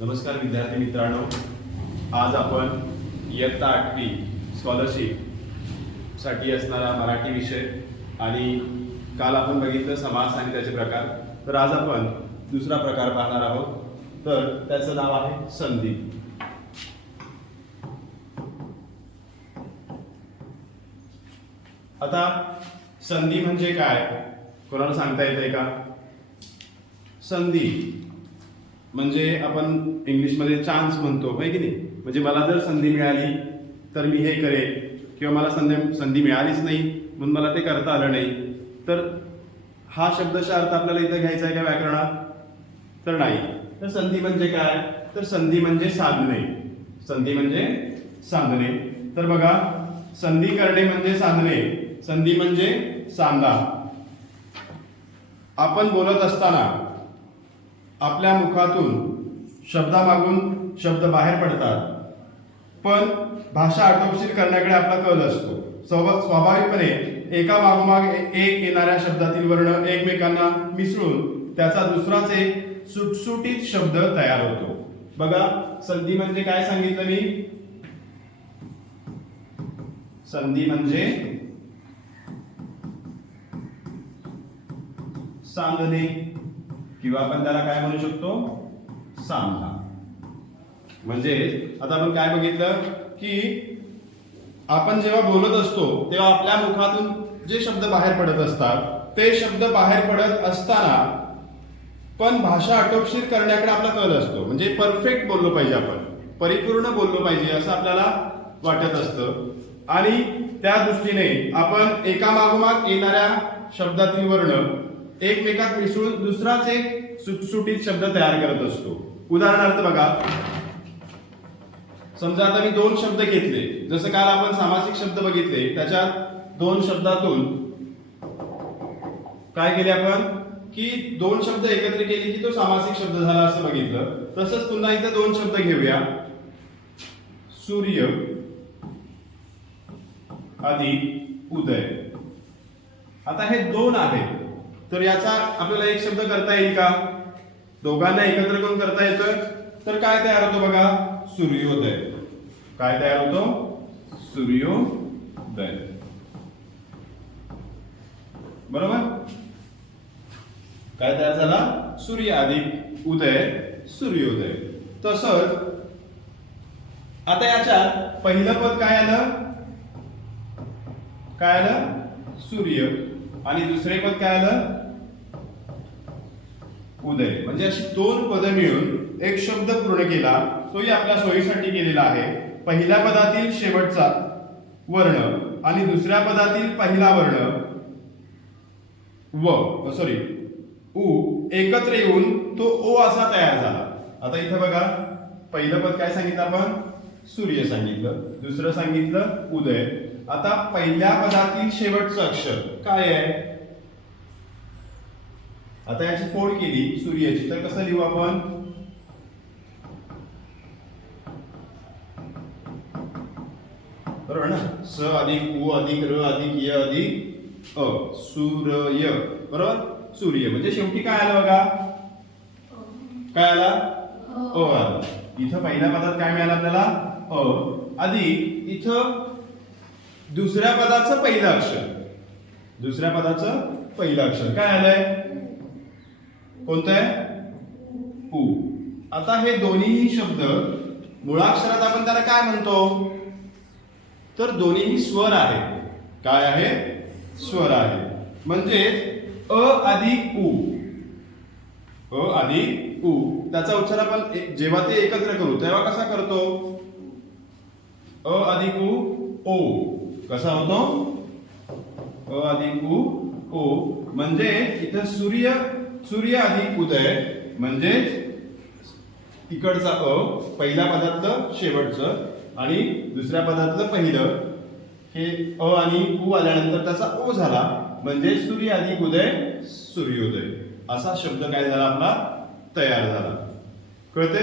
नमस्कार विद्यार्थी मित्रांनो, आज आपण इयत्ता 8वी स्कॉलरशिप साठी असणारा मराठी विषय आणि काल आपण बघितलं समास आणि त्याचे प्रकार. तर आज आपण दुसरा प्रकार पाहणार आहोत. तर त्याचं नाव आहे संधी. आता संधी म्हणजे काय, कोणाला सांगता येतंय का? संधी म्हणजे आपण इंग्लिशमध्ये चान्स म्हणतो, होय की नाही? म्हणजे मला जर संधी मिळाली तर मी हे करेन, किंवा मला संधी मिळालीच नाही म्हणून मला ते करता आलं नाही. तर हा शब्दशः अर्थ आपल्याला इथं घ्यायचा आहे का व्याकरणात? तर नाही. तर संधी म्हणजे काय? तर संधी म्हणजे साधने. संधी म्हणजे साधने. तर बघा, संधी करणे म्हणजे साधने, संधी म्हणजे सांगा. आपण बोलत असताना आपल्या मुखातून शब्दामागून शब्द बाहेर पडतात, पण भाषा आटोपशीर करण्याकडे आपला कल असतो. स्वाभाविकपणे एका मागोमाग एक येणाऱ्या शब्दातील वर्ण एकमेकांना मिसळून त्याचा दुसराच एक सुटसुटीत शब्द तयार होतो. बघा, संधी म्हणजे काय सांगितलं मी? संधी म्हणजे सांगणे, किंवा आपण त्याला काय म्हणू शकतो? सांगा. म्हणजे आता आपण काय बघितलं की आपण जेव्हा बोलत असतो तेव्हा आपल्या मुखातून जे शब्द बाहेर पडत असतात ते शब्द बाहेर पडत असताना पण भाषा आटोपशीर करण्याकडे आपला कल असतो. म्हणजे परफेक्ट बोललो पाहिजे, आपण परिपूर्ण बोललो पाहिजे असं आपल्याला वाटत असतं. आणि त्या दृष्टीने आपण एका मागोमाग येणाऱ्या शब्दातील वर्ण एकमेकात मिसळून दुसराच एक सुटसुटीत शब्द तयार करत असतो. उदाहरणार्थ बघा, समजा आता मी दोन शब्द घेतले, जसं काल आपण सामासिक शब्द बघितले, त्याच्यात दोन शब्दातून काय केले आपण की दोन शब्द एकत्र केले की तो सामासिक शब्द झाला असं बघितलं. तसंच पुन्हा इथे दोन शब्द घेऊया, सूर्य अधिक उदय. आता हे दोन आहेत, तर याचा आपल्याला एक शब्द करता येईल का? दोघांना एकत्र करून करता येतं. तर काय तयार होतो बघा? सूर्योदय. काय तयार होतो? सूर्योदय. बरोबर? काय तयार झाला? सूर्य अधिक उदय, सूर्योदय. तसंच आता याच्यात पहिलं पद काय आलं? काय आलं? सूर्य. आणि दुसरे पद काय आलं? उदय. म्हणजे अशी दोन पदं मिळून एक शब्द पूर्ण केला. तोही आपल्या सोयीसाठी केलेला आहे. पहिल्या पदातील शेवटचा वर्ण आणि दुसऱ्या पदातील पहिला वर्ण उ एकत्र येऊन तो ओ असा तयार झाला. आता इथं बघा, पहिलं पद काय सांगितलं आपण? सूर्य सांगितलं. दुसरं सांगितलं उदय. आता पहिल्या पदातील शेवटचं अक्षर काय आहे? आता याची फोड केली सूर्याची, तर कसं लिहू आपण? बरोबर ना? स अधिक उ अधिक र अधिक य अधिक अ, सूर्य. बरोबर? सूर्य म्हणजे शेवटी काय आलं बघा? काय आला? अ आला. इथं पहिल्या पदात काय मिळालं आपल्याला? अ अधिक इथं दुसऱ्या पदाचं पहिलं अक्षर. दुसऱ्या पदाचं पहिलं अक्षर काय आलंय? कोणतं आहे? उ. आता हे दोन्हीही शब्द मुळाक्षरात आपण त्याला काय म्हणतो? तर दोन्हीही स्वर आहेत. काय आहे? स्वर आहे. म्हणजे अ अधिक उ. अ अधिक उ त्याचा उच्चार आपण जेव्हा ते एकत्र करू तेव्हा कसा करतो? अ अधिक उ ओ. कसा होतो? अ अधिक उ ओ. म्हणजे इथं सूर्य अधिक उदय म्हणजे इकडचा अ, पहिल्या पदातलं शेवटचं आणि दुसऱ्या पदातलं पहिलं, हे अ आणि उ आल्यानंतर त्याचा ओ झाला. म्हणजे सूर्य अधिक उदय, सूर्योदय असा शब्द काय झाला? आपला तयार झाला. कळते?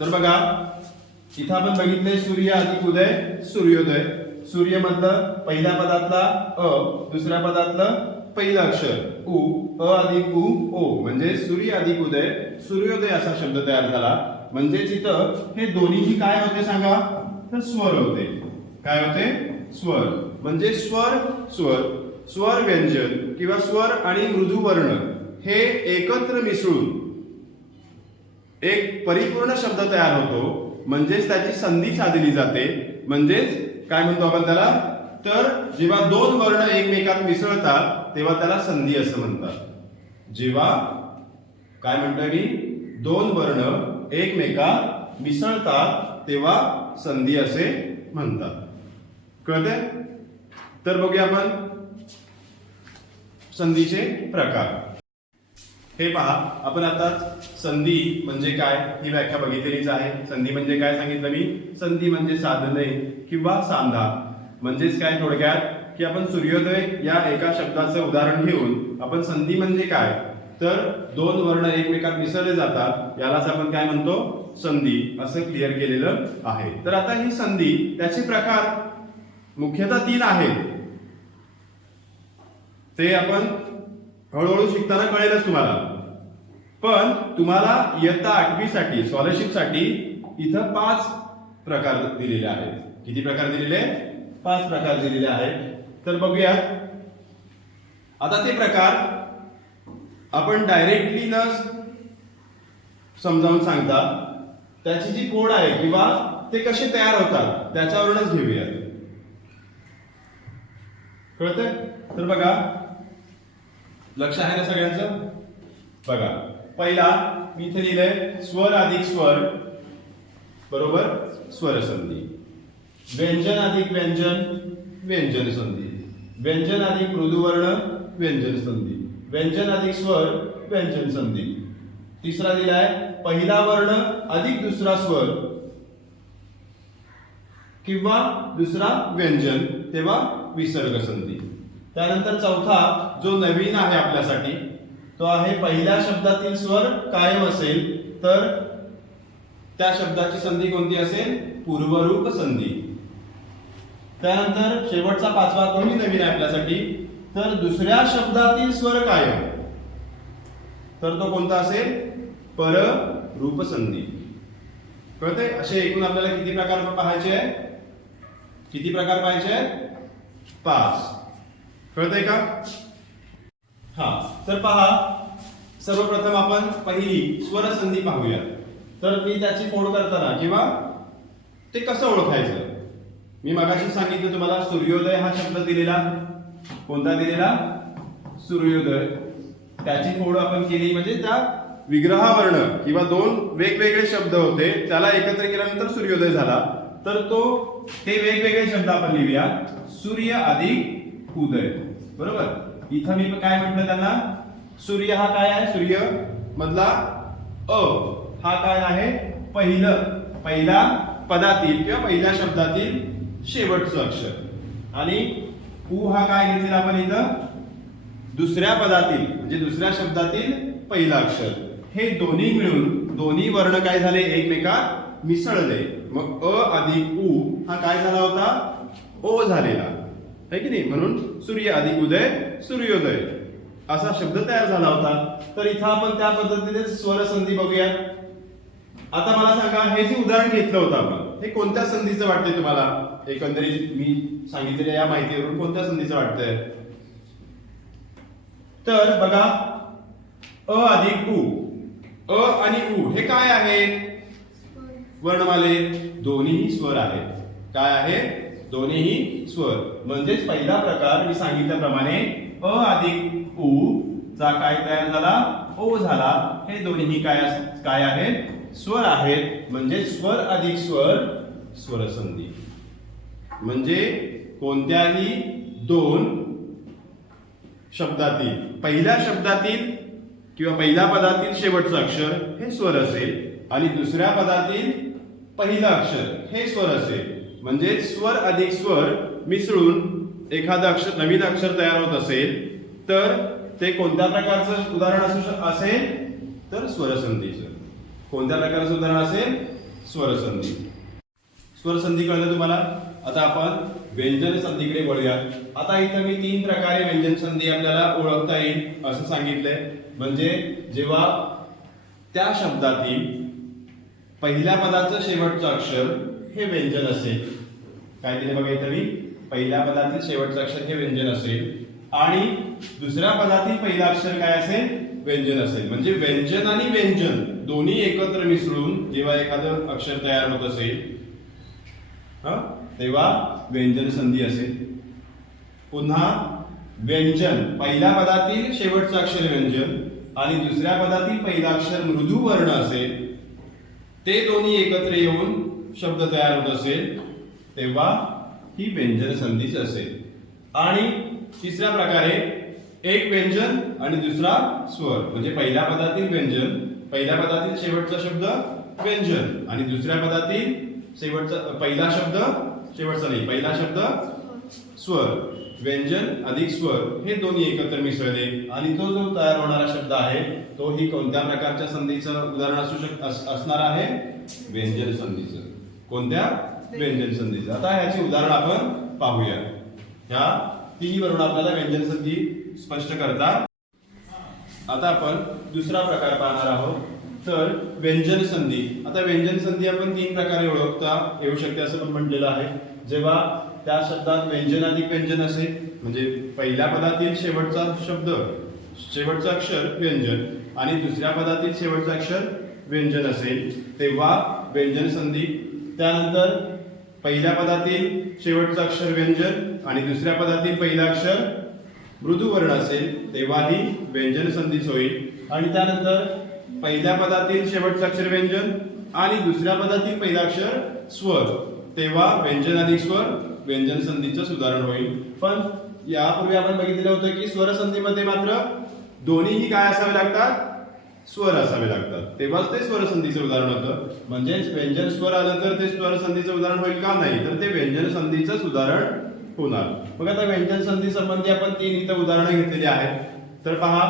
तर बघा, इथं आपण बघितलंय सूर्य अधिक उदय, सूर्योदय. सूर्य मधलं पहिल्या पदातला अ, दुसऱ्या पदातलं पहिलं अक्षर उ अ अधिक उ ओ म्हणजे सूर्य अधिक उदय सूर्योदय असा शब्द तयार झाला. म्हणजेच इथं हे दोन्हीही काय होते सांगा, तर स्वर होते. काय होते? स्वर. म्हणजे स्वर स्वर स्वर व्यंजन किंवा स्वर आणि मृदू वर्ण हे एकत्र मिसळून एक परिपूर्ण शब्द तयार होतो. म्हणजेच त्याची संधी साधली जाते. म्हणजेच काय म्हणतो आपण त्याला, तर जेव्हा दोन वर्ण एकमेकात मिसळतात तेव्हा त्याला संधी असं म्हणतात. जेव्हा काय म्हणतोय मी, दोन वर्ण एकमेकात मिसळतात तेव्हा संधी असे म्हणतात. कळते? तर बघूया आपण संधीचे प्रकार. हे पहा, आपण आता संधी म्हणजे काय ही व्याख्या बघितलेलीच आहे. संधी म्हणजे काय सांगितलं मी, संधी म्हणजे साधने किंवा सांधा. म्हणजेच काय थोडक्यात की आपण सूर्योदय या एका शब्दाचं उदाहरण घेऊन आपण संधी म्हणजे काय, तर दोन वर्ण एकमेकात मिसळले जातात यालाच आपण काय म्हणतो, संधी असं क्लिअर केलेलं आहे. तर आता ही संधी त्याचे प्रकार मुख्यतः 3 आहेत. ते आपण हळूहळू शिकताना कळेलच तुम्हाला. पण तुम्हाला इयत्ता 8वी साठी स्कॉलरशिप साठी इथं 5 प्रकार दिलेले आहेत. किती प्रकार दिलेले? 5 प्रकार दिलेले आहेत. तर बघूया आता ते प्रकार आपण डायरेक्टली न समजावून सांगता त्याची जी कोड आहे किंवा ते कसे तयार होतात त्याच्यावरूनच घेऊया. कळतंय? तर बघा, लक्ष आहे ना सगळ्यांचं? बघा, पहिला मी इथे लिहिलंय स्वर अधिक स्वर बरोबर स्वर संधी. व्यंजन अधिक व्यंजन व्यंजन संधी. व्यंजन अधिक मृदुवर्ण व्यंजन संधी. व्यंजन अधिक स्वर व्यंजन संधी. तिसरा दिलाय पहिला वर्ण अधिक दुसरा स्वर किंवा दुसरा व्यंजन तेव्हा विसर्ग संधी. त्यानंतर चौथा जो नवीन आहे आपल्यासाठी तो आहे पहिल्या शब्दातील स्वर कायम असेल तर त्या शब्दाची संधी कोणती असेल, पूर्वरूप संधी. त्यानंतर शेवटचा 5वा तोही नवीन आहे आपल्यासाठी, तर दुसऱ्या शब्दातील स्वर कायम तर तो कोणता असेल, पररूप संधी. कळते? असे एकूण आपल्याला किती प्रकार पाहायचे आहे? किती प्रकार पाहिजे? 5. कळतंय का? हा, तर पहा, सर्वप्रथम आपण पहिली स्वर संधी पाहूया. तर मी त्याची फोड करताना किंवा ते कसं ओळखायचं, मी मगाशी सांगितलं तुम्हाला सूर्योदय हा शब्द दिलेला. कोणता दिलेला? सूर्योदय. त्याची फोड आपण केली म्हणजे त्या विग्रहावर्ण किंवा दोन वेगवेगळे शब्द होते त्याला एकत्र केल्यानंतर सूर्योदय झाला. तर तो ते वेगवेगळे शब्द आपण लिहूया. सूर्य अधिक उदय. बरोबर. इथं मी काय म्हटलं त्यांना, सूर्य हा काय आहे, सूर्य मधला अ हा काय आहे, पहिल्या पदातील किंवा पहिल्या शब्दातील शेवटचं अक्षर. आणि उ हा काय घेतलेला आपण इथं, दुसऱ्या पदातील म्हणजे दुसऱ्या शब्दातील पहिला अक्षर. हे दोन्ही मिळून दोन्ही वर्ण काय झाले, एकमेकात मिसळले. मग अ अधिक उ हा काय झाला होता, ओ झालेला आहे की नाही. म्हणून सूर्य अधिक उदय सूर्योदय असा शब्द तयार झाला होता. तर इथं आपण त्या पद्धतीने स्वर संधी बघूया. आता मला सांगा, हे जे उदाहरण घेतलं होतं आपण, हे कोणत्या संधीचं वाटतंय तुम्हाला? एकंदरीत मी सांगितलेल्या या माहितीवरून कोणत्या संधीचं वाटतंय? तर बघा, अ अधिक उ. अ आणि उ हे काय आहेत, वर्णमाले. दोन्हीही स्वर आहेत. काय आहे, दोन्हीही स्वर. म्हणजेच पहिला प्रकार मी सांगितल्याप्रमाणे अ अधिक उ चा काय तयार झाला, ओ झाला. हे दोन्हीही काय आहेत, स्वर आहेत. म्हणजे स्वर अधिक स्वर स्वर संधी. म्हणजे कोणत्याही दोन शब्दातील पहिल्या शब्दातील किंवा पहिल्या पदातील शेवटचं अक्षर हे स्वर असेल आणि दुसऱ्या पदातील पहिलं अक्षर हे स्वर असेल. म्हणजे स्वर अधिक स्वर मिसळून एखादं अक्षर नवीन अक्षर तयार होत असेल तर ते कोणत्या प्रकारचं उदाहरण असेल, तर स्वरसंधीचं. कोणत्या प्रकारचं उदाहरण असेल, स्वरसंधी. स्वरसंधी कळलं तुम्हाला? आता आपण व्यंजन संधीकडे वळूया. आता इथं मी 3 प्रकारे व्यंजन संधी आपल्याला ओळखता येईल असं सांगितलंय. म्हणजे जेव्हा त्या शब्दातील पहिल्या पदाचं शेवटचं अक्षर हे व्यंजन असेल, काय दिले बघा इथं मी, पहिल्या पदातील शेवटचं अक्षर हे व्यंजन असेल आणि दुसऱ्या पदातील पहिला अक्षर काय असेल, व्यंजन असेल. म्हणजे व्यंजन आणि व्यंजन दोन्ही एकत्र मिसळून जेव्हा एखादं अक्षर तयार होत असेल तेव्हा व्यंजन संधी असेल. पुन्हा व्यंजन पहिल्या पदातील शेवटचं अक्षर व्यंजन आणि दुसऱ्या पदातील पहिला अक्षर मृदू वर्ण असेल, ते दोन्ही एकत्र येऊन शब्द तयार होत असेल तेव्हा ही व्यंजन संधीच असेल. आणि तिसऱ्या प्रकारे एक व्यंजन आणि दुसरा स्वर, म्हणजे पहिल्या पदातील व्यंजन, पहिल्या पदातील शेवटचा शब्द व्यंजन आणि दुसऱ्या पदातील शेवटचा पहिला शब्द, शेवटचा नाही, पहिला शब्द स्वर, व्यंजन अधिक स्वर हे दोन्ही एकत्र मिसळले आणि तो जो तयार होणारा शब्द आहे तो ही कोणत्या प्रकारच्या संधीचं उदाहरण असणार आहे, व्यंजन संधीचं. कोणत्या, व्यंजन संधीचं. आता ह्याची उदाहरण आपण पाहूया. ह्या तिन्ही वरून आपल्याला व्यंजन संधी स्पष्ट करतात. आता आपण दुसरा प्रकार पाहणार आहोत, तर व्यंजन संधी. आता व्यंजन संधी आपण 3 प्रकारे ओळखता येऊ शकते असं पण म्हटलेलं आहे. जेव्हा त्या शब्दात व्यंजन अधिक व्यंजन असेल, म्हणजे पहिल्या पदातील शेवटचा शब्द, शेवटचा अक्षर व्यंजन आणि दुसऱ्या पदातील शेवटचा अक्षर व्यंजन असेल तेव्हा व्यंजन संधी. त्यानंतर पहिल्या पदातील शेवटचा अक्षर व्यंजन आणि दुसऱ्या पदातील पहिला अक्षर मृदू वर्ण असेल तेव्हाही व्यंजन संधीच होईल. आणि त्यानंतर पहिल्या पदातील शेवटचं अक्षर व्यंजन आणि दुसऱ्या पदातील पहिला अक्षर स्वर तेव्हा व्यंजन अधिक स्वर व्यंजन संधीचं उदाहरण होईल. पण यापूर्वी आपण बघितलेलं होतं की स्वर संधीमध्ये मात्र दोन्हीही काय असावे लागतात, स्वर असावे लागतात, तेव्हाच ते स्वर संधीचं उदाहरण होतं. म्हणजेच व्यंजन स्वर आलं तर ते स्वर संधीचं उदाहरण होईल का, नाही तर ते व्यंजन संधीचं उदाहरण होणार. मग आता व्यंजन संधी संबंधी आपण 3 इथं उदाहरणं घेतलेली आहेत. तर पहा,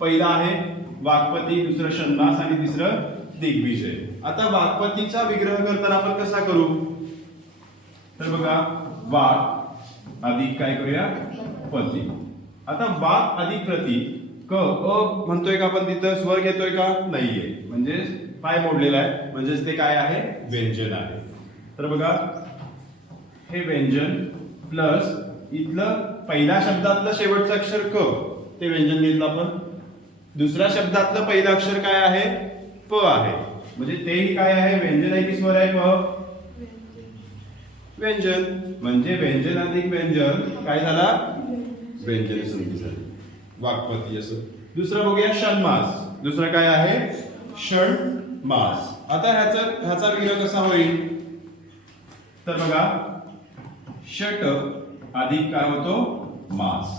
पहिला आहे वाक्पती, दुसरं षण्मास आणि तिसरं दिग्विजय. आता वाक्पतीचा विग्रह करताना आपण कसा करू, तर बघा वाक अधिक काय करूया, पती. आता वाक अधिक प्रती, क अ म्हणतोय का आपण, तिथं स्वर घेतोय का, नाहीये, म्हणजे पाय मोडलेला आहे, म्हणजेच ते काय आहे, व्यंजन आहे. तर बघा हे व्यंजन प्लस इथलं पहिल्या शब्दातलं शेवटचं अक्षर क ते व्यंजन घेतलं आपण, दुसऱ्या शब्दातलं पहिलं अक्षर काय आहे, प आहे, म्हणजे तेही काय आहे, व्यंजन आहे की स्वर आहे, प व्यंजन. म्हणजे व्यंजन अधिक व्यंजन काय झाला, व्यंजन संधी झाली, वाक्पती असं. दुसरं बघूया षण्मास. दुसरं काय आहे, षण्मास. आता ह्याचा विग्रह कसा होईल, तर बघा षट अधिक काय होतो, मास.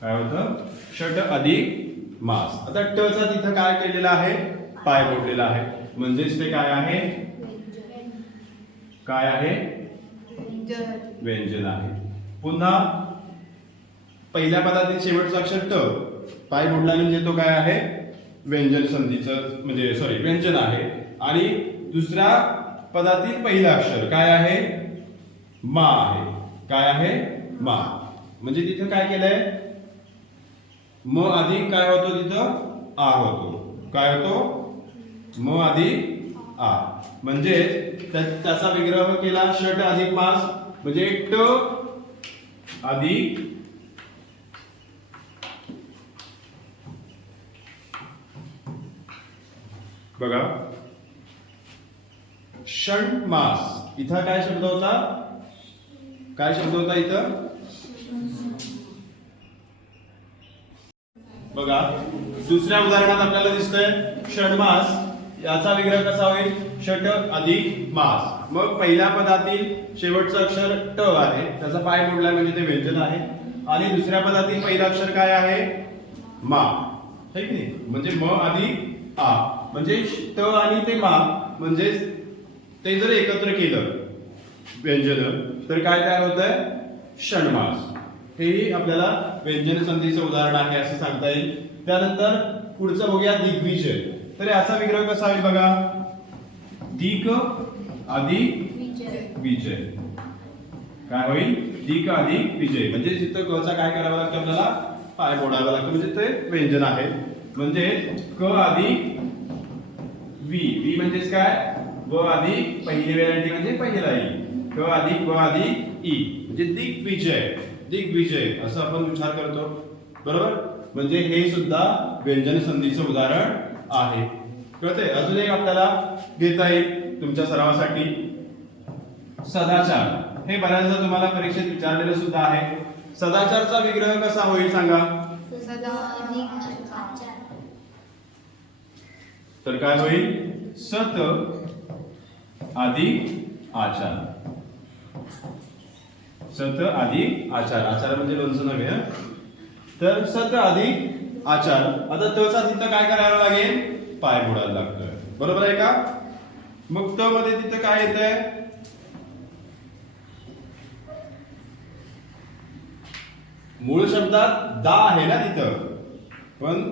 काय होतं, षट अधिक मास. आता ट चा तिथं काय केलेला आहे, पाय मोडलेला आहे, म्हणजेच ते काय आहे, काय आहे, व्यंजन आहे. पुन्हा पहिल्या पदातील शेवटचा अक्षर ट, पाय मोडला म्हणजे तो काय आहे, व्यंजन संधीचं, म्हणजे सॉरी व्यंजन आहे. आणि दुसऱ्या पदातील पहिला अक्षर काय आहे, मा आहे. काय आहे, मा. म्हणजे तिथं काय केलंय, म अधिक काय होतो, तिथं आ होतो. काय होतो, म अधिक आ. म्हणजे त्याचा विग्रह केला षट अधिक मास, म्हणजे ट अधिक बघा षण्मास. इथं काय शब्द होता, काय शब्द होता इथं, बघा दुसऱ्या उदाहरणात आपल्याला दिसतंय षण्मास. याचा विग्रह कसा होईल, षट अधिक मास. मग पहिल्या पदातील शेवटचं अक्षर ट आहे, त्याचा पाय मोडला म्हणजे ते व्यंजन आहे. आणि दुसऱ्या पदातील पहिलं अक्षर काय आहे, मा. ठीक नाही, म्हणजे म अधिक आ, म्हणजे ट आणि ते मा, म्हणजे ते जर एकत्र केलं व्यंजन तर काय तयार होत आहे, षण्मास. हेही आपल्याला व्यंजन संधीचं उदाहरण आहे असं सांगता येईल. त्यानंतर पुढचं बघूया दिग्विजय. तर याचा विग्रह कसा होईल बघा, दिग अधिक विजय. काय होईल दिक अधिक विजय म्हणजे तिथं क चा काय करावं लागतं आपल्याला पाय मोडावा लागतो म्हणजे ते व्यंजन आहे म्हणजे क अधिक वी म्हणजेच काय व अधिक पहिली वेलांटी म्हणजे पहिला ई क अधिक व अधिक ई म्हणजे दिग्विजय असं आपण उच्चार करतो बरोबर म्हणजे हे सुद्धा व्यंजन संधीचं उदाहरण आहे कळते अजून एक आपल्याला घेता येईल तुमच्या सरावासाठी सदाचार हे बऱ्याचदा तुम्हाला परीक्षेत विचारलेलं सुद्धा आहे सदाचारचा विग्रह कसा होईल सांगा तर काय होईल सत अधिक आचार सत अधिक आचार आचार म्हणजे लोणचं नव्हे तर सत अधिक आचार आता तचा तिथं काय करावं लागेल पाय मोडायला लागतोय बरोबर आहे का मग त मध्ये तिथं काय येतंय मूळ शब्दात दा आहे ना तिथं पण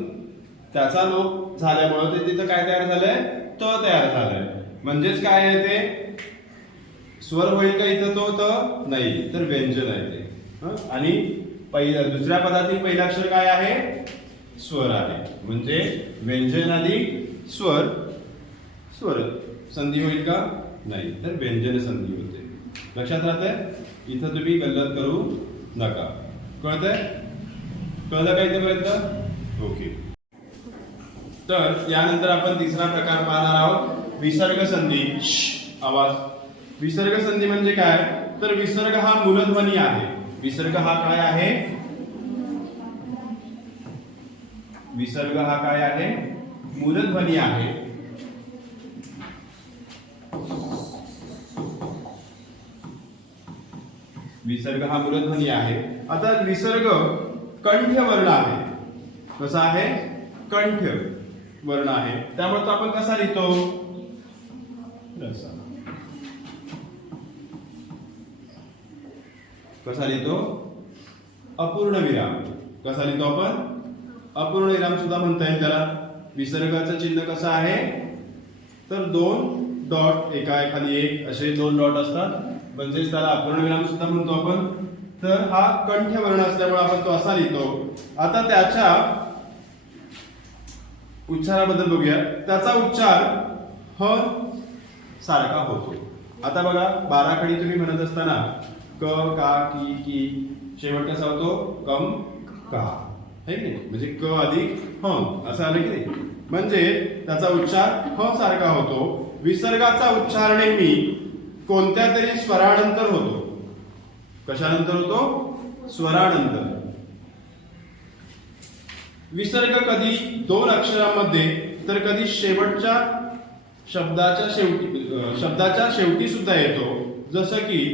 त्याचा लोप झाल्यामुळे ते तिथं काय तयार झालंय त तयार झालंय म्हणजेच काय आहे ते स्वर होईल का इथं तो त नाही तर व्यंजन आहे ते आणि पहिल्या दुसऱ्या पदातील पहिला अक्षर काय आहे स्वर आहे म्हणजे व्यंजन अधिक स्वर संधी होईल का नाही तर व्यंजन संधी होते लक्षात राहतंय इथं तुम्ही गल्लत करू नका कळतंय कळलं का इथेपर्यंत ओके तर यानंतर आपण तिसरा प्रकार पाहणार आहोत विसर्ग संधी आवाज विसर्ग संधी म्हणजे काय तर विसर्ग हा मूलध्वनी आहे विसर्ग हा काय आहे विसर्ग हा काय आहे मूलध्वनी आहे विसर्ग हा मूलध्वनी आहे आता विसर्ग कंठ वर्ण आहे कसा आहे कंठ वर्ण आहे त्यामुळे तो आपण कसा लिहितो कसा लिहितो अपूर्ण विराम कसा लिहितो आपण अपूर्ण विराम सुद्धा म्हणता येईल त्याला विसर्गाचं चिन्ह कसं आहे तर दोन डॉट एका खाली एक असे दोन डॉट असतात म्हणजेच त्याला अपूर्ण विराम सुद्धा म्हणतो आपण तर हा कंठ वर्ण असल्यामुळे आपण तो असा लिहितो आता त्याच्या उच्चाराबद्दल बघूया त्याचा उच्चार ह सारखा होतो आता बघा 12 खडी तुम्ही म्हणत असताना क का की की शेवट कसा होतो कम का है की नाही म्हणजे क अधिक ह असं आलं की नाही म्हणजे त्याचा उच्चार ह सारखा होतो विसर्गाचा उच्चार नेहमी कोणत्या तरी स्वरानंतर होतो कशानंतर होतो स्वरानंतर विसर्ग कधी दोन अक्षरांमध्ये तर कधी शेवटच्या शब्दाच्या शेवटी सुद्धा येतो जसं की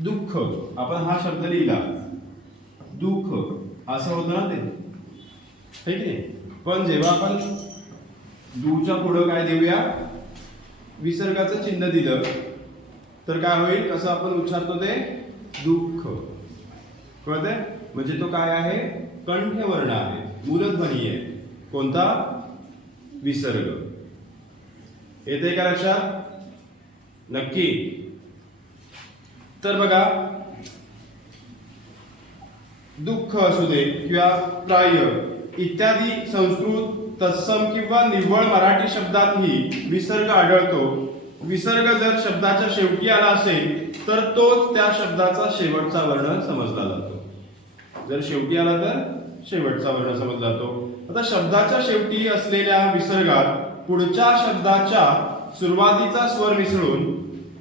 दुःख आपण हा शब्द लिहिला दुःख असं होतं ना ते है की नाही पण जेव्हा आपण दूच्या पुढं काय देऊया विसर्गाचं चिन्ह दिलं तर काय होईल कसं आपण उच्चारतो ते दुःख कळतंय म्हणजे तो काय आहे कंठ वर्ण आहे मूलध्वनी आहे कोणता विसर्ग येते का लक्षात नक्की तर बघा दुःख असू दे किंवा प्राय इत्यादी संस्कृत तत्सम किंवा निव्वळ मराठी शब्दातही विसर्ग आढळतो विसर्ग जर शब्दाच्या शेवटी आला असेल तर तोच त्या शब्दाचा शेवटचा वर्ण समजला जातो जर शेवटी आला तर शेवटचा वर्ण समजला जातो आता शब्दाच्या शेवटी असलेल्या विसर्गात पुढच्या शब्दाच्या सुरुवातीचा स्वर मिसळून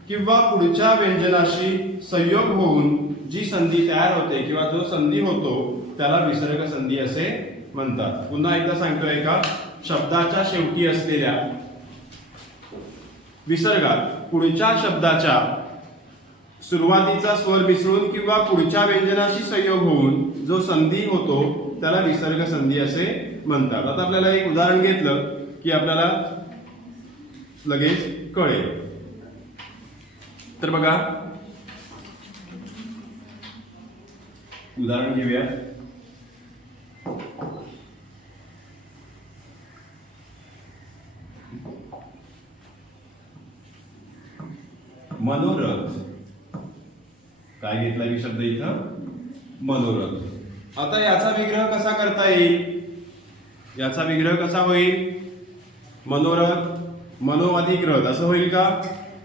किंवा पुढच्या व्यंजनाशी संयोग होऊन जी संधी तयार होते किंवा जो संधी होतो त्याला विसर्ग संधी असे म्हणतात पुन्हा एकदा सांगतोय का शब्दाच्या शेवटी असलेल्या विसर्गात पुढच्या शब्दाच्या सुरुवातीचा स्वर मिसळून किंवा पुढच्या व्यंजनाशी संयोग होऊन जो संधी होतो त्याला विसर्ग संधी असे म्हणतात आता आपल्याला एक उदाहरण घेतलं की आपल्याला लगेच कळेल तर बघा उदाहरण घेऊया मनोरथ काय घेतला मी शब्द इथं? मनोरथ. आता याचा विग्रह कसा करता येईल? याचा विग्रह कसा होईल? मनोरथ मनो अधिक रथ असं होईल का?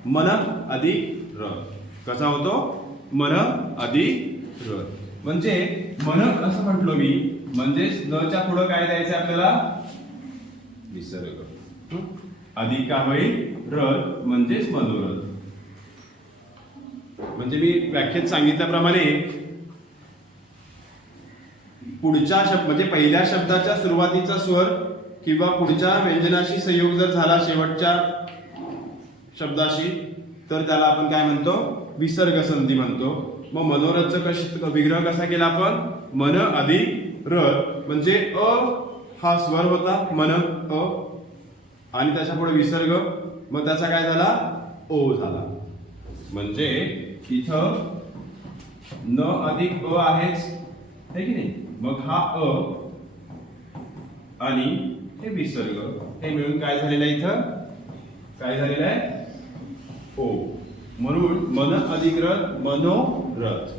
मन अधिक रथ कसा होतो? मन अधिक रथ. म्हणजे मन असं म्हटलो मी, म्हणजे न च्या पुढे काय द्यायचं आपल्याला? विसर्ग. अधिक काय होईल? रथ म्हणजेच मनोरथ. म्हणजे मी व्याख्येत सांगितल्याप्रमाणे पुढच्या शब्द म्हणजे पहिल्या शब्दाच्या सुरुवातीचा स्वर किंवा पुढच्या व्यंजनाशी संयोग जर झाला शेवटच्या शब्दाशी, तर त्याला आपण काय म्हणतो? विसर्ग संधी म्हणतो. मग मनोरथचा विग्रह कसा केला आपण? मन अधिक रथ म्हणजे अ हा स्वर होता, मन अ, आणि त्याच्या पुढे विसर्ग, मग त्याचा काय झाला? ओ झाला. म्हणजे इथं न अधिक अ आहेच, है की नाही? मग हा अ आणि हे विसर्ग हे मिळून काय झालेलं आहे? इथं काय झालेलं आहे? ओ. म्हणून मन अधिक रथ मनोरथ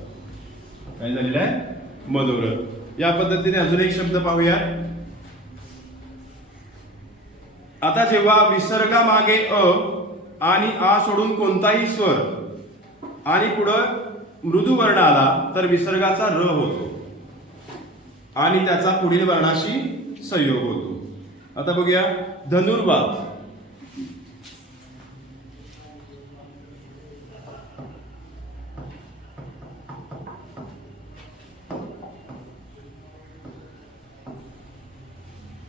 काय झालेलं आहे? मनोरथ. या पद्धतीने अजून एक शब्द पाहूया. आता जेव्हा विसर्गामागे अ आणि आ सोडून कोणताही स्वर आणि पुढं मृदू वर्ण आला तर विसर्गाचा र होतो आणि त्याचा पुढील वर्णाशी संयोग होतो. आता बघूया धनुर्वात.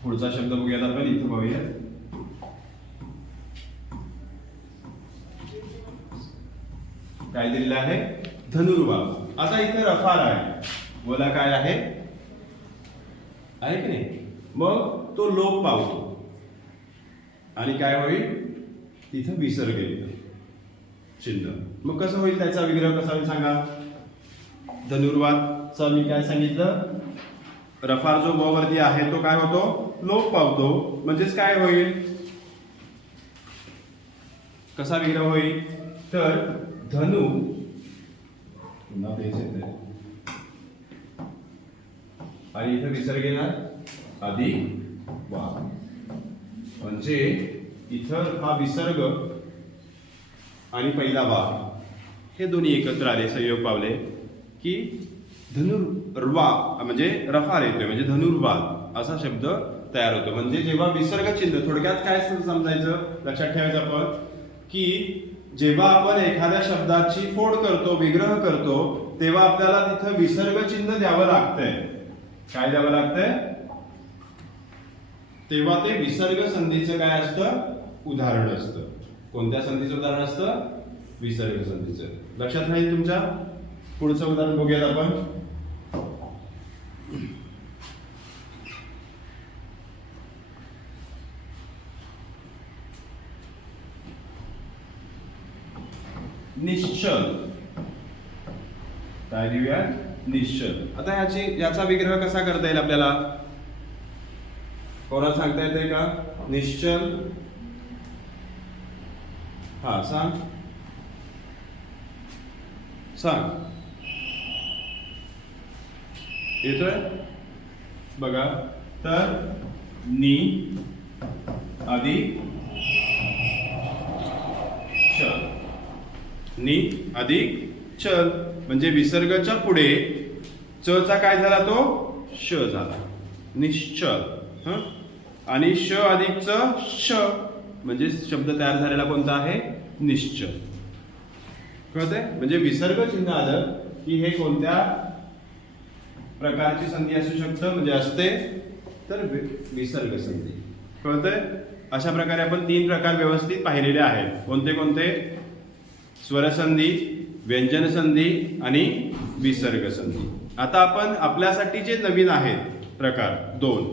पुढचा शब्द बघूयात आपण, इथं बघूया. काय दिलेलं आहे? धनुर्वात. आता इथे रफार आहे, बोला काय आहे? आहे की नाही? मग तो लोप पावतो आणि काय होईल? तिथं विसर्ग येतो चिन्ह. मग कसं होईल? त्याचा विग्रह कसा होईल सांगा? धनुर्वातचा मी काय सांगितलं? रफार जो ब वरती आहे तो काय होतो? लोप पावतो. म्हणजेच काय होईल? कसा विग्रह होईल? तर धनु पुन्हा पेज येते आणि इथे विसर्ग येणार अधिक वा. म्हणजे इथं हा विसर्ग आणि पहिला वा हे दोन्ही एकत्र आले, संयोग पावले की धनुर्वा म्हणजे रफार येतोय, म्हणजे धनुर्वात असा शब्द तयार होतो. म्हणजे जेव्हा विसर्ग चिन्ह, थोडक्यात काय समजायचं, लक्षात ठेवायचं आपण की जेव्हा आपण एखाद्या शब्दाची फोड करतो, विग्रह करतो, तेव्हा आपल्याला तिथं विसर्ग चिन्ह द्यावं लागतंय. काय द्यावं लागतंय? तेव्हा ते विसर्ग संधीचं काय असतं? उदाहरण असतं. कोणत्या संधीचं उदाहरण असतं? विसर्ग संधीचं. लक्षात राहील तुमच्या. पुढचं उदाहरण बघूयात आपण. निश्चल. काय देऊया? निश्चल. आता याचा विग्रह कसा करता येईल आपल्याला? कोणाला सांगता येते का? निश्चल. हा सांग सांग. येतोय बघा. तर नि अधिक चल. नि अधिक चल म्हणजे विसर्गाच्या पुढे च चा काय झाला? तो श झाला. निश्चल. आणि श अधिक च श म्हणजे शब्द तयार झालेला कोणता आहे? निश्चल. कळतंय? म्हणजे विसर्ग चिन्ह आलं की हे कोणत्या प्रकारची संधी असू शकतं? म्हणजे असते तर विसर्ग संधी. कळतंय? अशा प्रकारे आपण 3 प्रकार व्यवस्थित पाहिलेले आहेत. कोणते कोणते? स्वरसंधी, व्यंजन संधी आणि विसर्ग संधी. आता आपण आपल्यासाठी जे नवीन आहेत प्रकार 2,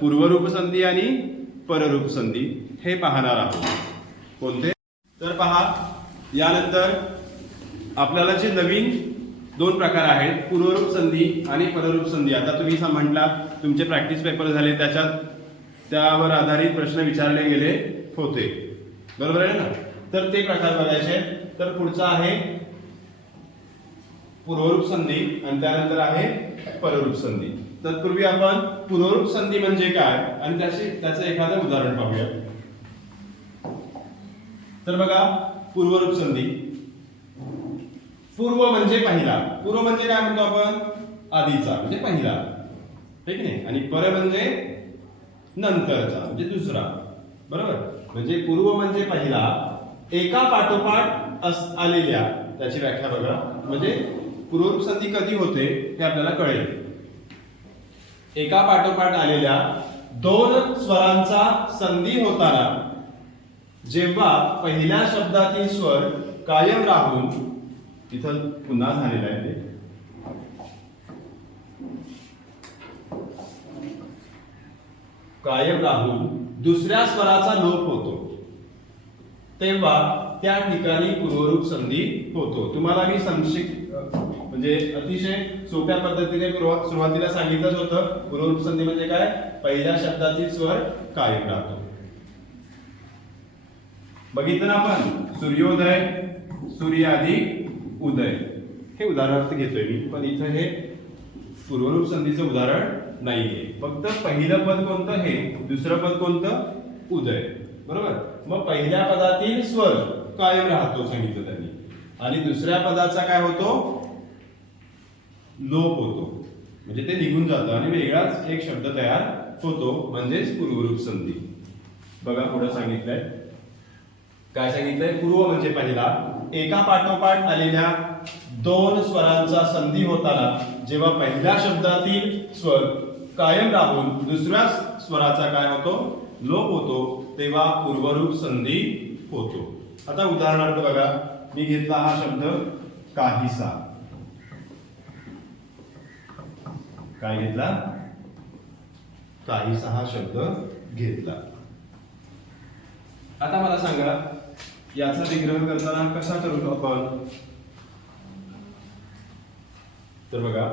पूर्वरूप संधी आणि पररूप संधी, हे पाहणार आहोत. कोणते? तर पहा, यानंतर आपल्याला जे नवीन 2 प्रकार आहेत, पूर्वरूप संधी आणि पररूप संधी. आता तुम्ही म्हटलात तुमचे प्रॅक्टिस पेपर झाले, त्यावर आधारित प्रश्न विचारले गेले होते, बरोबर आहे ना? तर ते प्रकार बघायचे. तर पुढचा आहे पूर्वरूप संधी आणि त्यानंतर आहे पररूप संधी. तत्पूर्वी आपण पूर्वरूप संधी म्हणजे काय आणि त्याचं एखादं उदाहरण पाहूया. तर बघा, पूर्वरूप संधी. पूर्व म्हणजे पहिला. पूर्व म्हणजे काय म्हणतो आपण? आधीचा म्हणजे पहिला, ठीक नाही. आणि पर म्हणजे नंतरचा म्हणजे दुसरा, बरोबर. म्हणजे पूर्व म्हणजे पहिला, एका पाठोपाठ आलेल्या. त्याची व्याख्या बघा. म्हणजे पूर्वरूप संधी कधी होते हे आपल्याला कळेल. एका पाठोपाठ आलेल्या दोन स्वरांचा संधी होताना जेव्हा पहिल्या शब्दातील स्वर कायम राहून, इथं पुन्हा झालेलं आहे ते, कायम राहून दुसऱ्या स्वराचा लोप होतो तेव्हा त्या ठिकाणी पूर्वरूप संधी होतो. तुम्हाला मी संक्षिप्त म्हणजे अतिशय सोप्या पद्धतीने सुरुवातीला सांगितलंच होतं. पूर्वरूप संधी म्हणजे काय? पहिल्या शब्दातील स्वर कायम राहतो. बघितलं ना आपण? सूर्योदय, सूर्य अधिक उदय, हे उदाहरणार्थ घेतोय मी, पण इथं हे पूर्वरूप संधीचं उदाहरण नाहीये. फक्त पहिलं पद कोणतं? हे. दुसरं पद कोणतं? उदय, बरोबर. मग पहिल्या पदातील स्वर कायम राहतो सांगितलं त्यांनी, आणि दुसऱ्या पदाचा काय होतो? लोप होतो, म्हणजे ते निघून जातं आणि वेगळाच एक शब्द तयार होतो, म्हणजेच पूर्वरूप संधी. बघा पुढे सांगितलंय, काय सांगितलंय? पूर्व म्हणजे पहिला, एका पाठोपाठ आलेल्या दोन स्वरांचा संधी होताना जेव्हा पहिल्या शब्दातील स्वर कायम राहून दुसऱ्या स्वराचा काय होतो? लोप होतो, तेव्हा पूर्वरूप संधी होतो. आता उदाहरणार्थ बघा, मी घेतला हा शब्द काहीसा. काय घेतला? काहीसा हा शब्द घेतला. आता मला सांगा, याचा विग्रह करताना कसा करू आपण? तर बघा,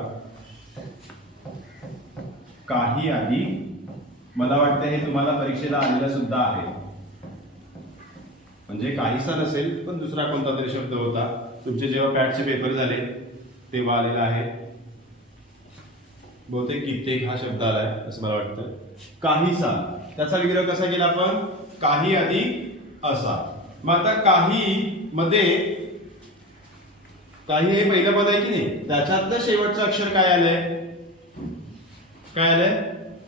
काही आधी, मला वाटतं हे तुम्हाला परीक्षेला आलेला सुद्धा आहे. म्हणजे काहीसा नसेल पण दुसरा कोणता तरी शब्द होता, तुमचे जेव्हा पॅटचे पेपर झाले तेव्हा आलेला आहे. बहुतेक कित्येक हा शब्द आलाय असं मला वाटतं. काहीसा, त्याचा विग्रह कसा केला आपण? काही अधिक असा. मग आता काही मध्ये, काही हे पहिलं पद आहे की नाही, त्याच्यातलं शेवटचं अक्षर काय आलंय? काय आलंय?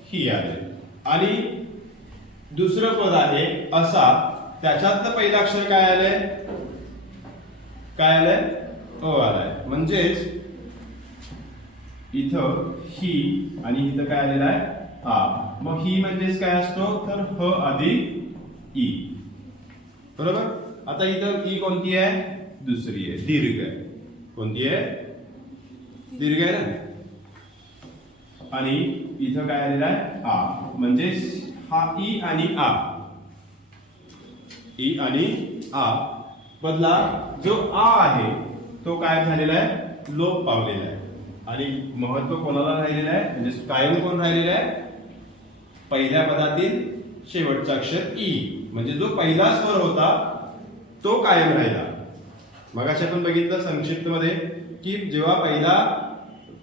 ही आलंय. आणि दुसरं पद आहे असा, त्याच्यातलं पहिलं अक्षर काय आलंय? काय आलंय? अ आलाय. म्हणजेच इथं ही आणि इथं काय आलेलं आहे? आ. मग ही म्हणजेच काय असतो? तर ह अधिक ई, बरोबर. आता इथं ई कोणती आहे? दुसरी आहे, दीर्घ आहे. कोणती आहे? दीर्घ आहे ना. आणि इथं काय आलेलं आहे? आ. म्हणजे हा ई आणि आ, ई आणि आ मधला जो आ आहे तो काय झालेला आहे? लोप पावलेला आहे. आणि महत्व कोणाला राहिलेलं आहे? म्हणजे कायम कोण राहिलेलं आहे? पहिल्या पदातील शेवटचा अक्षर ई, म्हणजे जो पहिला स्वर होता तो कायम राहिला. मगाशी आपण बघितलं संक्षिप्त मध्ये की जेव्हा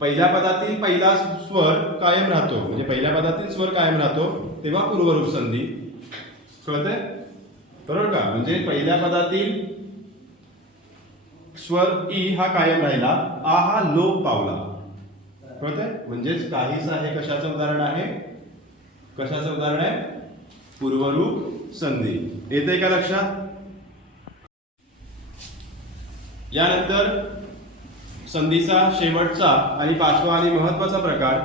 पहिल्या पदातील पहिला स्वर कायम राहतो, म्हणजे पहिल्या पदातील स्वर कायम राहतो, तेव्हा पूर्वरूप संधी. कळतंय? बरोबर का? म्हणजे पहिल्या पदातील स्वर ई हा कायम राहिला, आ हा लोप पावला. कळतंय? म्हणजेच काहीसा हे कशाचं उदाहरण आहे? कशाचं उदाहरण आहे? पूर्वरूप संधी. येतंय का लक्षात? यानंतर संधीचा शेवटचा आणि पाचवा आणि महत्वाचा प्रकार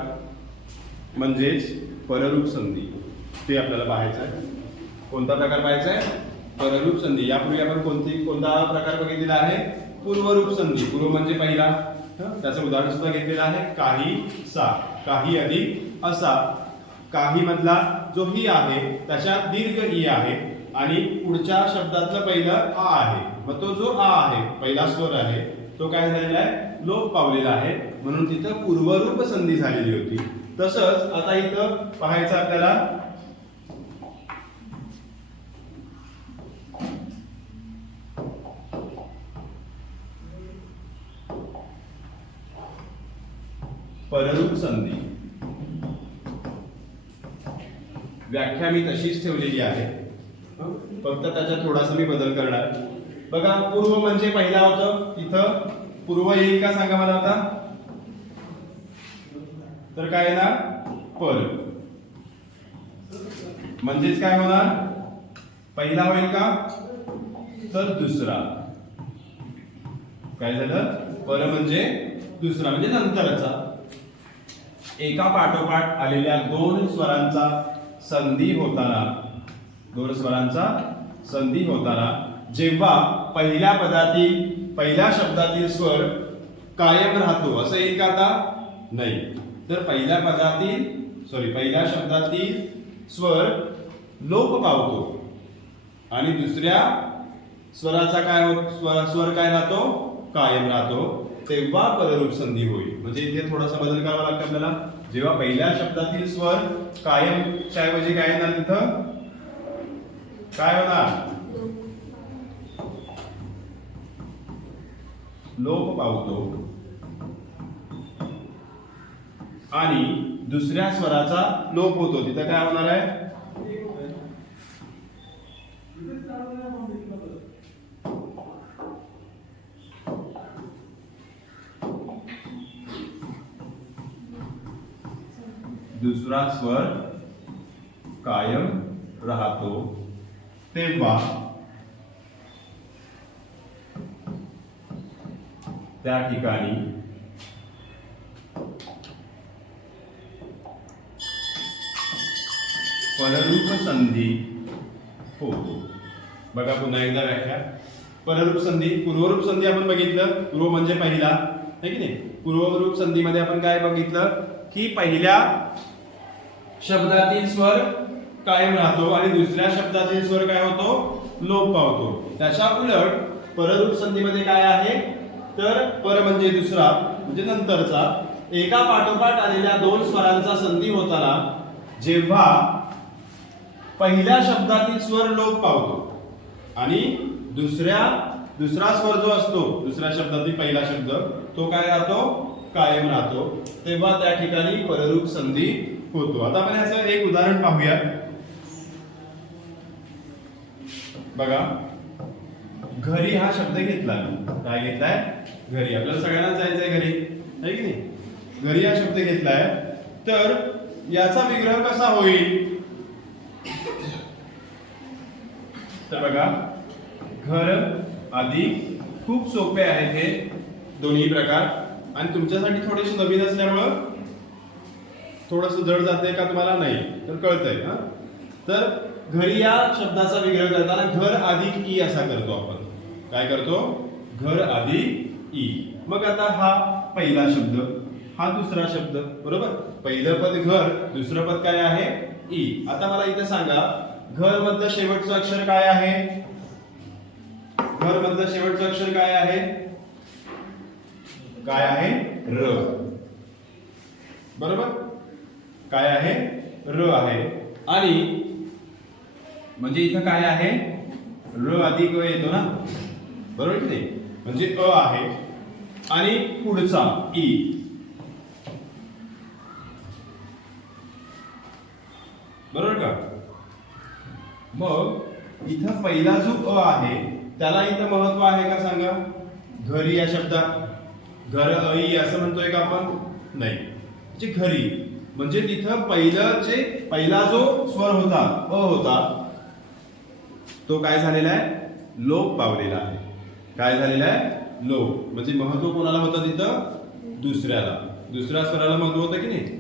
म्हणजेच पररूप संधी, ते आपल्याला पाहायचं आहे. कोणता प्रकार पाहायचा आहे? पररूप संधी. यापूर्वी आपण कोणता प्रकार बघितलेला आहे? पूर्वरूप संधी. पूर्व म्हणजे पहिला, त्याचं उदाहरण सुद्धा घेतलेलं आहे. काही सा, काही अधिक असा. काही मधला जो ही आहे त्याच्यात दीर्घ ई आहे आणि पुढच्या शब्दातलं पहिलं आ आहे. मग तो जो आ आहे, पहिला स्वर आहे, तो काय झालेला आहे? लोप पावलेला आहे, म्हणून तिथं पूर्वरूप संधी झालेली होती. तसंच आता इथं पाहायचं आपल्याला पररूप संधी. व्याख्या मी तशीच ठेवलेली आहे, फक्त त्याच्यात थोडासा मी बदल करणार. बघा, पूर्व म्हणजे पहिला होतं, इथं पूर्व येईल का सांगा मला आता. तर काय येणार, पर. म्हणजेच काय होणार, पहिला होईल का, तर दुसरा. काय झालं, पर म्हणजे दुसरा म्हणजे नंतरचा. एका पाठोपाठ आलेल्या दोन स्वरांचा संधी होताना, दोन स्वरांचा संधी होताना जेव्हा पहिल्या पदातील पहिल्या शब्दातील स्वर कायम राहतो, असं येईल का आता, नाही. तर पहिल्या शब्दातील स्वर लोप पावतो आणि दुसऱ्या स्वराचा स्वर काय राहतो, कायम राहतो, तेव्हा पररूप संधी होईल. म्हणजे इथे थोडासा बदल करावा लागतो आपल्याला. जेव्हा पहिल्या शब्दातील स्वर कायमच्या ऐवजी काय येणार, तिथं काय होणार, लोप पावतो आणि दुसऱ्या स्वराचा लोप होतो, तिथं काय होणार आहे, दुसरा स्वर कायम राहतो, तेव्हा त्या ठिकाणी पररूप संधी होतो. बघा पुन्हा एकदा व्याख्या. पररूप संधी, पूर्वरूप संधी आपण बघितलं, पूर्व म्हणजे पहिला, है की नाही. पूर्वरूप संधीमध्ये आपण काय बघितलं की पहिल्या शब्दातील स्वर कायम राहतो आणि दुसऱ्या शब्दातील स्वर काय होतो, लोप पावतो. त्याच्या उलट पररूप संधीमध्ये काय आहे, तर पर म्हणजे दुसरा म्हणजे नंतरचा, एका पाठोपाठ आलेल्या दोन स्वरांचा संधी होताना जेव्हा पहिल्या शब्दातील स्वर लोप पावतो आणि दुसरा स्वर जो असतो, दुसऱ्या शब्दातील पहिला शब्द तो काय राहतो, कायम राहतो, तेव्हा त्या ठिकाणी पररूप संधी होतो. आता आपण याचं एक उदाहरण पाहूया. बघा, घरी हा शब्द घेतला, काय घेतलाय, घरी. आपल्याला सगळ्यांना जायचंय घरी, आहे की नाही. घरी हा शब्द घेतलाय, तर याचा विग्रह कसा होईल, तर बघा, घर अधिक, खूप सोपे आहेत हे दोन्ही प्रकार आणि तुमच्यासाठी थोडेसे नवीन असल्यामुळं थोडस जड जाते का तुम्हाला, नाही तर कळतंय हा. तर घरी या शब्दाचा विग्रह करताना घर अधिक ई असा करतो आपण. काय करतो, घर अधिक ई. मग आता हा पहिला शब्द, हा दुसरा शब्द, बरोबर. पहिलं पद घर, दुसरं पद काय आहे, ई. आता मला इथे सांगा, घर मधलं शेवटचं अक्षर काय आहे, घर मधलं शेवटचं अक्षर काय आहे, काय आहे, र, बरोबर. काय आहे, र आहे. आणि म्हणजे इथं काय आहे, र अधिक अ येतो ना, बरोबर की नाही. म्हणजे अ आहे आणि पुढचा ई, बरोबर का. मग इथं पहिला जो अ आहे त्याला इथं महत्व आहे का सांगा. घरी या शब्दात घर अई असं म्हणतोय का आपण, नाही. म्हणजे घरी म्हणजे तिथं पहिला जो स्वर होता, अ होता, तो काय झालेला आहे, लोप पावलेला आहे. काय झालेला आहे, लोप. म्हणजे महत्व कोणाला होतं तिथं, दुसऱ्याला. दुसऱ्या स्वराला महत्व होतं की नाही.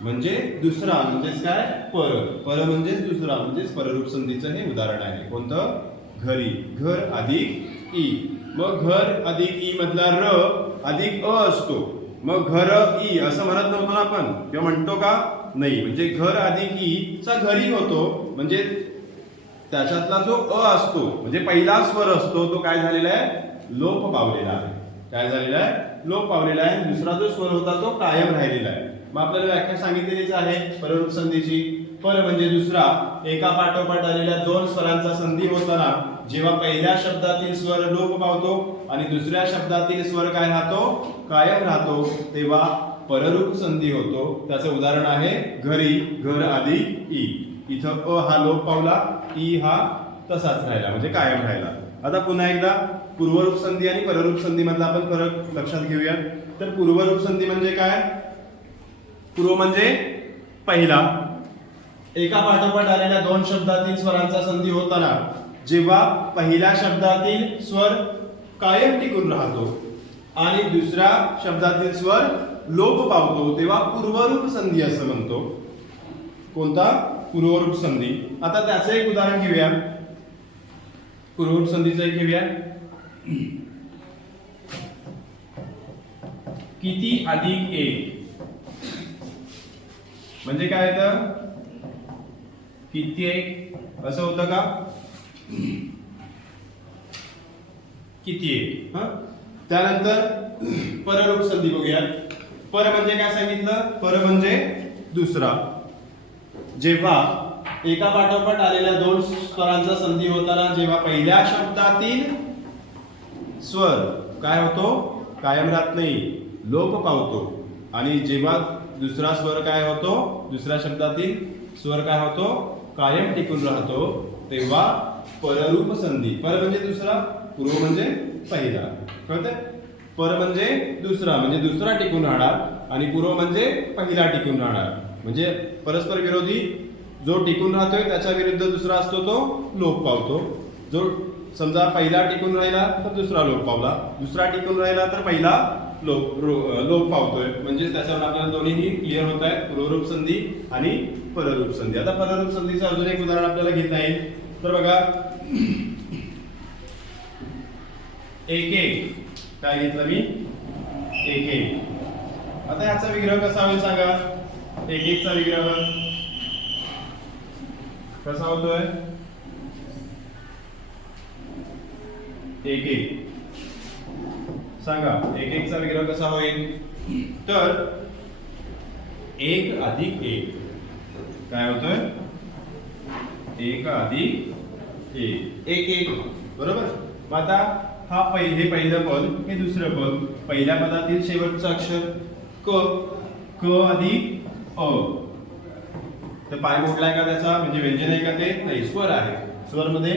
म्हणजे दुसरा म्हणजेच काय, पर म्हणजेच दुसरा, म्हणजेच पररूप संधीचं हे उदाहरण आहे. कोणतं, घरी. घर अधिक ई. मग घर अधिक ई मधला र अधिक अ असतो, मग घर ई असं म्हणत नव्हतो ना आपण, किंवा म्हणतो का, नाही. म्हणजे घर अधिक ई चा घरी होतो, म्हणजे त्याच्यातला जो अ असतो म्हणजे पहिला स्वर असतो तो काय झालेला आहे, लोप पावलेला आहे. काय झालेला आहे, लोप पावलेला आहे. दुसरा जो स्वर होता तो कायम राहिलेला आहे. मग आपल्याला व्याख्या सांगितलेलीच आहे पररूप संधीची. पर म्हणजे दुसरा, एका पाठोपाठ आलेल्या दोन स्वरांचा संधी होताना जेव्हा पहिल्या शब्दातील स्वर लोप पावतो आणि दुसऱ्या शब्दातील स्वर काय राहतो, कायम राहतो, तेव्हा पररूप संधी होतो त्याचं उदाहरण आहे घरी, घर आधी ई. इथं अ हा लोप पावला, ई हा तसाच राहिला म्हणजे कायम राहिला. आता पुन्हा एकदा पूर्वरूप संधी आणि पररूप संधी मधला आपण फरक लक्षात घेऊया. तर पूर्वरूप संधी म्हणजे काय? पूर्व म्हणजे पहिला. एका पाठोपाठ आलेल्या दोन शब्दातील स्वरांचा संधी होताना जेव्हा पहिल्या शब्दातील स्वर कायम टिकून राहतो आणि दुसऱ्या शब्दातील स्वर लोप पावतो तेव्हा पूर्वरूप संधी असं म्हणतो. कोणता? पूर्वरूप संधी. आता त्याचं एक उदाहरण घेऊया. पूर्वरूप संधीचं एक घेऊया. किती अधिक एक म्हणजे काय येतं? किती एक असं होतं का? किती एक. त्यानंतर पररूप संधी बघूया. पर म्हणजे काय सांगितलं? पर म्हणजे दुसरा. जेव्हा एका पाठोपाठ आलेल्या दोन स्वरांचा संधी होताना जेव्हा पहिल्या शब्दातील स्वर काय होतो? कायम राहत नाही, लोप पावतो. आणि जेव्हा दुसरा स्वर काय होतो? दुसऱ्या शब्दातील स्वर काय होतो? कायम टिकून राहतो तेव्हा पररूप संधी. पर म्हणजे दुसरा, पूर्व म्हणजे पहिला. कळतंय? पर म्हणजे दुसरा म्हणजे दुसरा टिकून राहणार आणि पूर्व म्हणजे पहिला टिकून राहणार. म्हणजे परस्पर विरोधी. जो टिकून राहतोय त्याच्या विरुद्ध दुसरा असतो तो लोप पावतो. जो समजा पहिला टिकून राहिला तर दुसरा लोप पावला, दुसरा टिकून राहिला तर पहिला लोप पावतोय. म्हणजे त्याच्यावर आपल्याला दोन्हीही क्लिअर होत आहे, पूर्वरूप संधी आणि पररूप संधी. आता पररूप संधीचं अजून एक उदाहरण आपल्याला घेता येईल. तर बघा, एक एक काय घेतलं मी? एक एक. आता याचा विग्रह कसा होईल सांगा? एक एक चा विग्रह कसा होतोय? एक एक सांगा, एक एक चा विग्रह कसा होईल? तर एक अधिक एक काय होतोय? एक अधिक एक, एक एक. बरोबर. मग आता हा हे पहिलं पद, हे दुसरं पद. पहिल्या पदातील शेवटचं अक्षर क, क अधिक अ. तर पाय मोडलाय का त्याचा? म्हणजे व्यंजन आहे का ते? नाही, स्वर आहे. स्वर मध्ये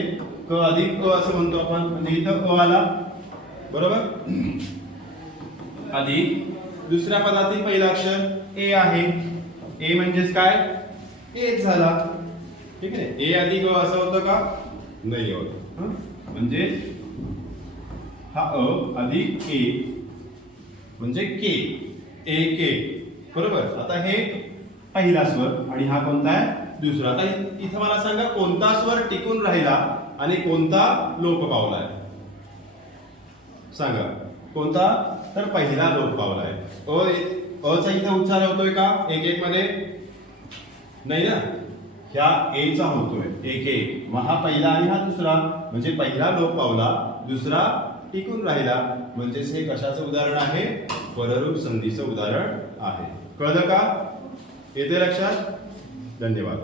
क अधिक अ असं म्हणतो आपण. म्हणजे इथं अ आला. बरोबर. अधिक दुसऱ्या पदातील पहिला अक्षर ए आहे. ए म्हणजेच काय? एच झाला. ठीक आहे. ए अधिक अ असं होतं का? नाही होत. म्हणजे हा अ अधिक ए म्हणजे के, ए के. बरोबर. आता हे पहिला स्वर आणि हा कोणता आहे? दुसरा. आता इथं मला सांगा कोणता स्वर टिकून राहिला आणि कोणता लोप पावलाय? सांगा कोणता? तर पहिला लोप पावलाय. अ चा इथं उच्चार होतोय का एक एक मध्ये? नाही ना. ह्या ए चा होतोय एक एक. मग हा पहिला आणि हा दुसरा म्हणजे पहिला लोप पावला, दुसरा टिकून राहिला. म्हणजेच हे कशाचं उदाहरण आहे? पररूप संधीचं उदाहरण आहे. कळलं का? येते लक्षात? धन्यवाद.